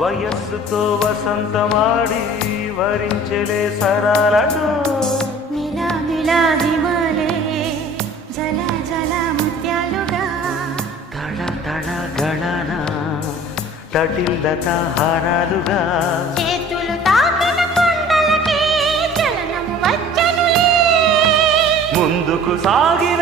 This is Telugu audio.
వయస్సుతో వసంతమాడి వరించెలే సరాలను మిలా మిలా హిమాలే జల జల ముత్యాలుగా తళ తళ గళన తటిల్లత హారాలుగా చేతులు తాకిన కొండలకే చలనము వచ్చనులే ముందుకు సాగిన